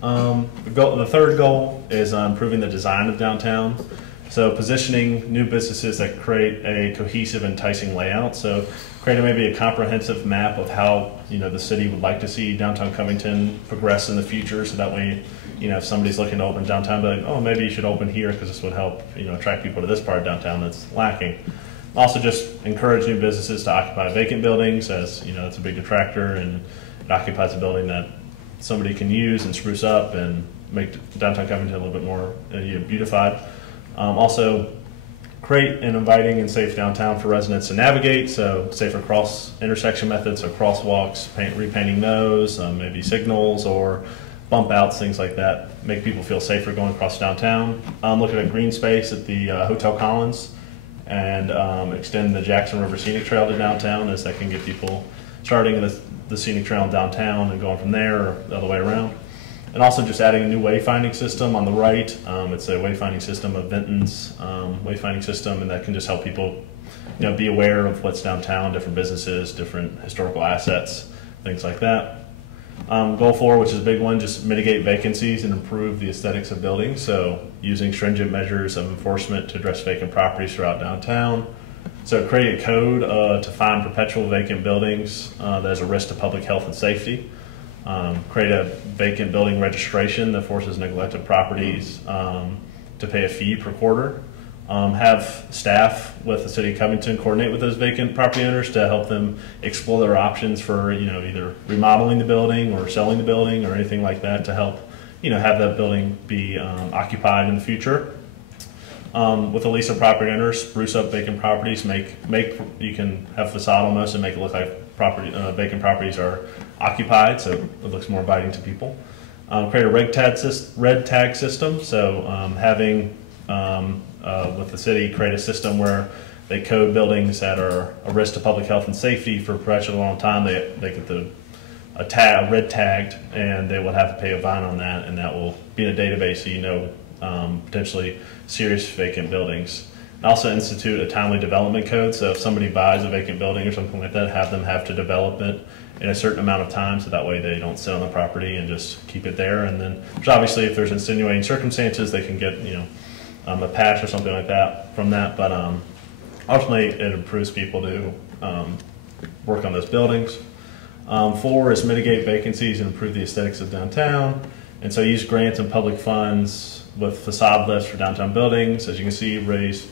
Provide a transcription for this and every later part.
The third goal is improving the design of downtown. So positioning new businesses that create a cohesive, enticing layout. So creating maybe a comprehensive map of how the city would like to see downtown Covington progress in the future. So that way, if somebody's looking to open downtown, they're like, oh, maybe you should open here because this would help attract people to this part of downtown that's lacking. Also, just encourage new businesses to occupy vacant buildings, as it's a big detractor, and it occupies a building that somebody can use and spruce up and make downtown Covington a little bit more beautified. Also, create an inviting and safe downtown for residents to navigate, so safer cross intersection methods, so crosswalks, repainting those, maybe signals or bump outs, things like that, make people feel safer going across downtown. Look at a green space at the Hotel Collins and extend the Jackson River Scenic Trail to downtown, as that can get people starting the scenic trail in downtown and going from there or the other way around. And also just adding a new wayfinding system on the right. It's a wayfinding system of Vinton's wayfinding system, and that can just help people be aware of what's downtown, different businesses, different historical assets, things like that. Goal 4, which is a big one, just mitigate vacancies and improve the aesthetics of buildings. So using stringent measures of enforcement to address vacant properties throughout downtown. So create a code to find perpetual vacant buildings that has a risk to public health and safety. Create a vacant building registration that forces neglected properties to pay a fee per quarter. Have staff with the City of Covington coordinate with those vacant property owners to help them explore their options for either remodeling the building or selling the building or anything like that to help have that building be occupied in the future. With a lease of property owners, spruce up vacant properties. You can have facade almost and make it look like vacant properties are occupied, so it looks more inviting to people. Create a red tag system. So having with the city create a system where they code buildings that are a risk to public health and safety for a long time. They get a red tagged, and they will have to pay a fine on that, and that will be in a database so potentially serious vacant buildings. Also institute a timely development code, so if somebody buys a vacant building or something like that, have to develop it in a certain amount of time, so that way they don't sit on the property and just keep it there. And then obviously if there's insinuating circumstances, they can get a patch or something like that from that, but ultimately it improves people to work on those buildings. 4 is mitigate vacancies and improve the aesthetics of downtown, and so use grants and public funds with facade lifts for downtown buildings. As you can see, raised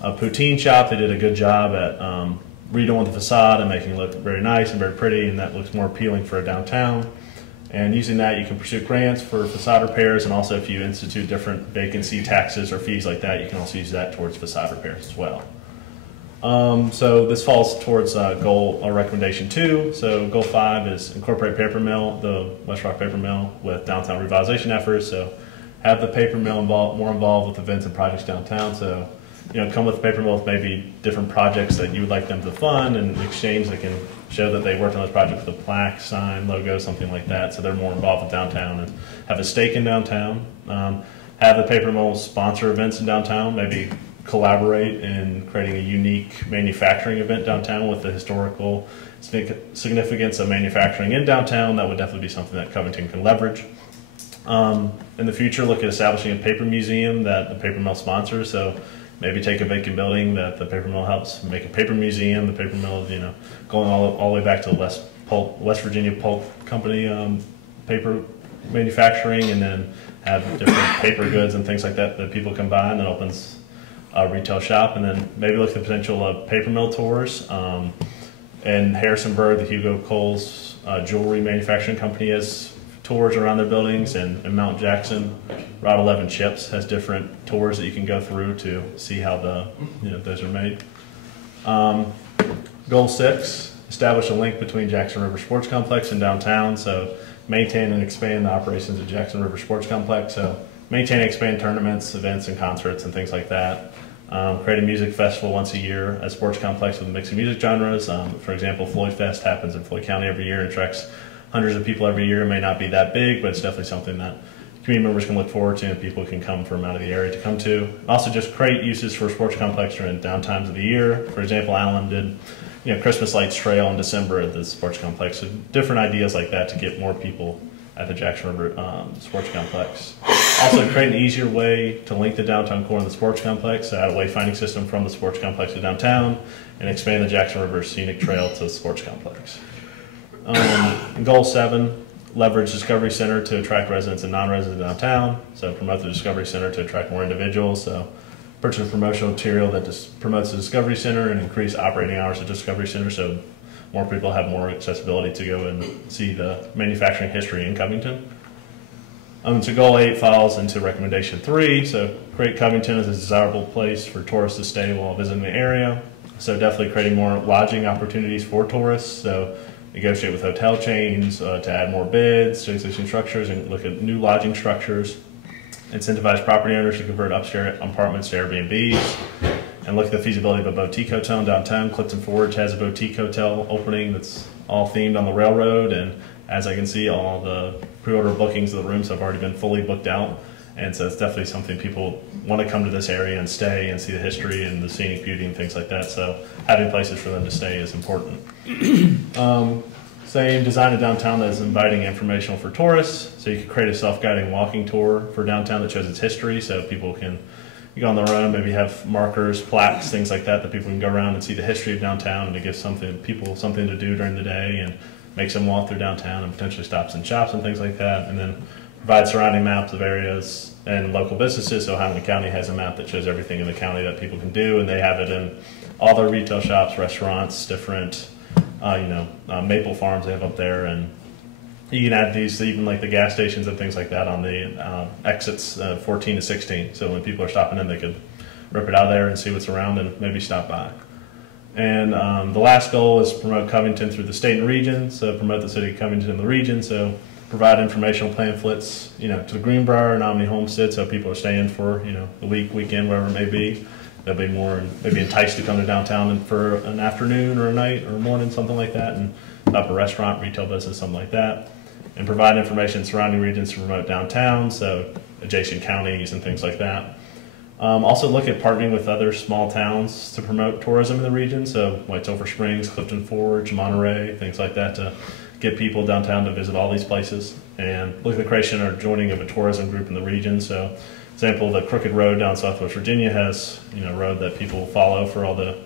a poutine shop. They did a good job at redoing the facade and making it look very nice and very pretty, and that looks more appealing for a downtown. And using that, you can pursue grants for facade repairs, and also if you institute different vacancy taxes or fees like that, you can also use that towards facade repairs as well. So this falls towards goal or recommendation 2. So goal 5 is incorporate paper mill, the West Rock paper mill, with downtown revitalization efforts. So have the paper mill more involved with events and projects downtown. So come with the paper mill with maybe different projects that you would like them to fund, and in exchange they can show that they worked on those projects with a plaque, sign, logo, something like that, so they're more involved with downtown and have a stake in downtown. Have the paper mill sponsor events in downtown, maybe collaborate in creating a unique manufacturing event downtown with the historical significance of manufacturing in downtown. That would definitely be something that Covington can leverage. In the future, look at establishing a paper museum that the paper mill sponsors. So maybe take a vacant building that the paper mill helps make a paper museum. The paper mill, going all the way back to the West Virginia Pulp Company paper manufacturing, and then have different paper goods and things like that that people can buy, and then opens a retail shop. And then maybe look at the potential of paper mill tours. In Harrisonburg, the Hugo Coles jewelry manufacturing company has tours around their buildings, and in Mount Jackson, Route 11 Chips has different tours that you can go through to see how those are made. Goal 6, establish a link between Jackson River Sports Complex and downtown. So maintain and expand the operations at Jackson River Sports Complex. So maintain and expand tournaments, events, and concerts and things like that. Create a music festival once a year at Sports Complex with a mix of music genres. For example, Floyd Fest happens in Floyd County every year and attracts hundreds of people every year. It may not be that big, but it's definitely something that community members can look forward to and people can come from out of the area to come to. Also, just create uses for Sports Complex during downtimes of the year. For example, Alan did Christmas lights trail in December at the Sports Complex. So different ideas like that to get more people at the Jackson River Sports Complex. Also, create an easier way to link the downtown core and the sports complex, so add a wayfinding system from the sports complex to downtown, and expand the Jackson River Scenic Trail to the sports complex. Goal 7, leverage Discovery Center to attract residents and non-residents downtown. So promote the Discovery Center to attract more individuals. So purchase promotional material that promotes the Discovery Center and increase operating hours at Discovery Center, so more people have more accessibility to go and see the manufacturing history in Covington. So goal 8 falls into recommendation 3. So create Covington as a desirable place for tourists to stay while visiting the area. So definitely creating more lodging opportunities for tourists. So negotiate with hotel chains to add more beds to existing structures and look at new lodging structures. Incentivize property owners to convert upstairs apartments to Airbnbs. And look at the feasibility of a boutique hotel in downtown. Clifton Forge has a boutique hotel opening that's all themed on the railroad, and as I can see, all the pre-order bookings of the rooms have already been fully booked out, and so it's definitely something people want to come to this area and stay and see the history and the scenic beauty and things like that, so having places for them to stay is important. Same, design a downtown that is inviting and informational for tourists, so you can create a self-guiding walking tour for downtown that shows its history, so people can go on their own, maybe have markers, plaques, things like that, that people can go around and see the history of downtown, and to give people something to do during the day and makes them walk through downtown and potentially stops and shops and things like that. And then provide surrounding maps of areas and local businesses. So Highland County has a map that shows everything in the county that people can do, and they have it in all their retail shops, restaurants, different, maple farms they have up there, and you can add these to even like the gas stations and things like that on the exits 14 to 16. So when people are stopping in, they could rip it out of there and see what's around and maybe stop by. And the last goal is promote Covington through the state and region. So promote the city of Covington in the region. So provide informational pamphlets, to the Greenbrier and Omni Homestead, so people are staying for the weekend, wherever it may be. They'll be more maybe enticed to come to downtown for an afternoon or a night or a morning, something like that, and up a restaurant, retail business, something like that. And provide information surrounding regions to promote downtown, so adjacent counties and things like that. Also look at partnering with other small towns to promote tourism in the region, so White Sulphur Springs, Clifton Forge, Monterey, things like that, to get people downtown to visit all these places. And look at the creation or joining of a tourism group in the region. So example, the Crooked Road down Southwest Virginia has a road that people follow for all the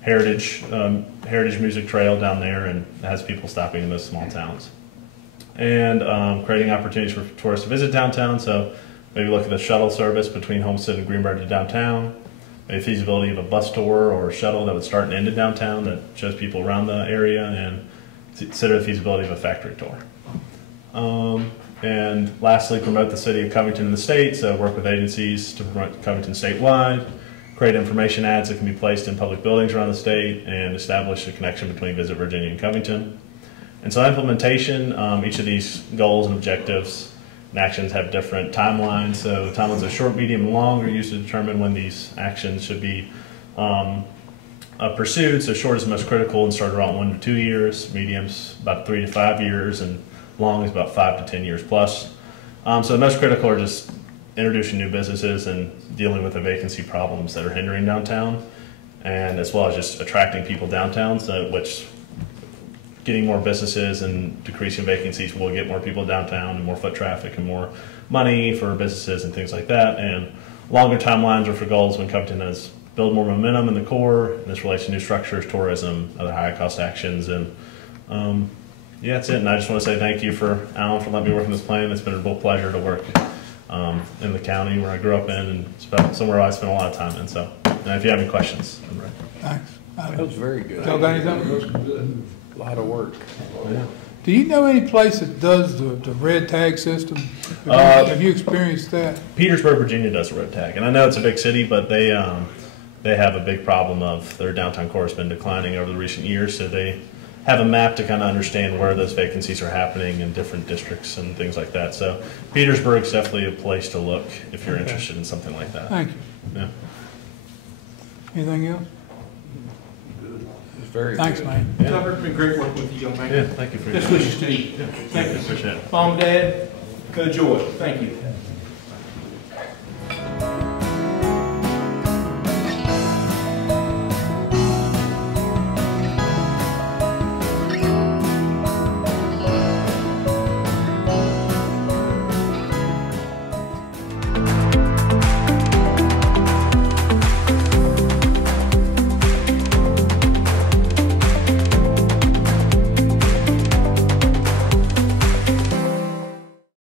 heritage music trail down there, and has people stopping in those small towns. And creating opportunities for tourists to visit downtown, so maybe look at the shuttle service between Homestead and Greenbrier to downtown, maybe feasibility of a bus tour or a shuttle that would start and end in downtown that shows people around the area, and consider the feasibility of a factory tour. And lastly, promote the city of Covington in the state, so work with agencies to promote Covington statewide, create information ads that can be placed in public buildings around the state, and establish a connection between Visit Virginia and Covington. And so implementation, each of these goals and objectives and actions have different timelines. So timelines are short, medium, and long are used to determine when these actions should be pursued. So short is the most critical and start around 1 to 2 years, medium's about 3 to 5 years, and long is about 5 to 10 years plus. So the most critical are just introducing new businesses and dealing with the vacancy problems that are hindering downtown, and as well as just attracting people downtown, so which getting more businesses and decreasing vacancies will get more people downtown and more foot traffic and more money for businesses and things like that. And longer timelines are for goals when Covington has build more momentum in the core, and this relates to new structures, tourism, other high cost actions. And yeah, that's it. And I just want to say thank you for Alan for letting me work on this plan. It's been a real pleasure to work in the county where I grew up in, and somewhere I spent a lot of time in. So if you have any questions, I'm ready. Thanks. That was very good. Y'all got anything? A lot of work. Yeah. Do you know any place that does the red tag system? Have you experienced that? Petersburg, Virginia does the road tag, and I know it's a big city, but they have a big problem of their downtown core has been declining over the recent years, so they have a map to kind of understand where those vacancies are happening in different districts and things like that. So Petersburg's definitely a place to look if you're interested in something like that. Thank you. Yeah. Anything else? Very Thanks, good. man. Yeah. It's been great working with you, young man. Yeah, thank you for your Best time. wishes to you. Yeah, Thank you. appreciate it. Mom, Dad, enjoy. Thank you.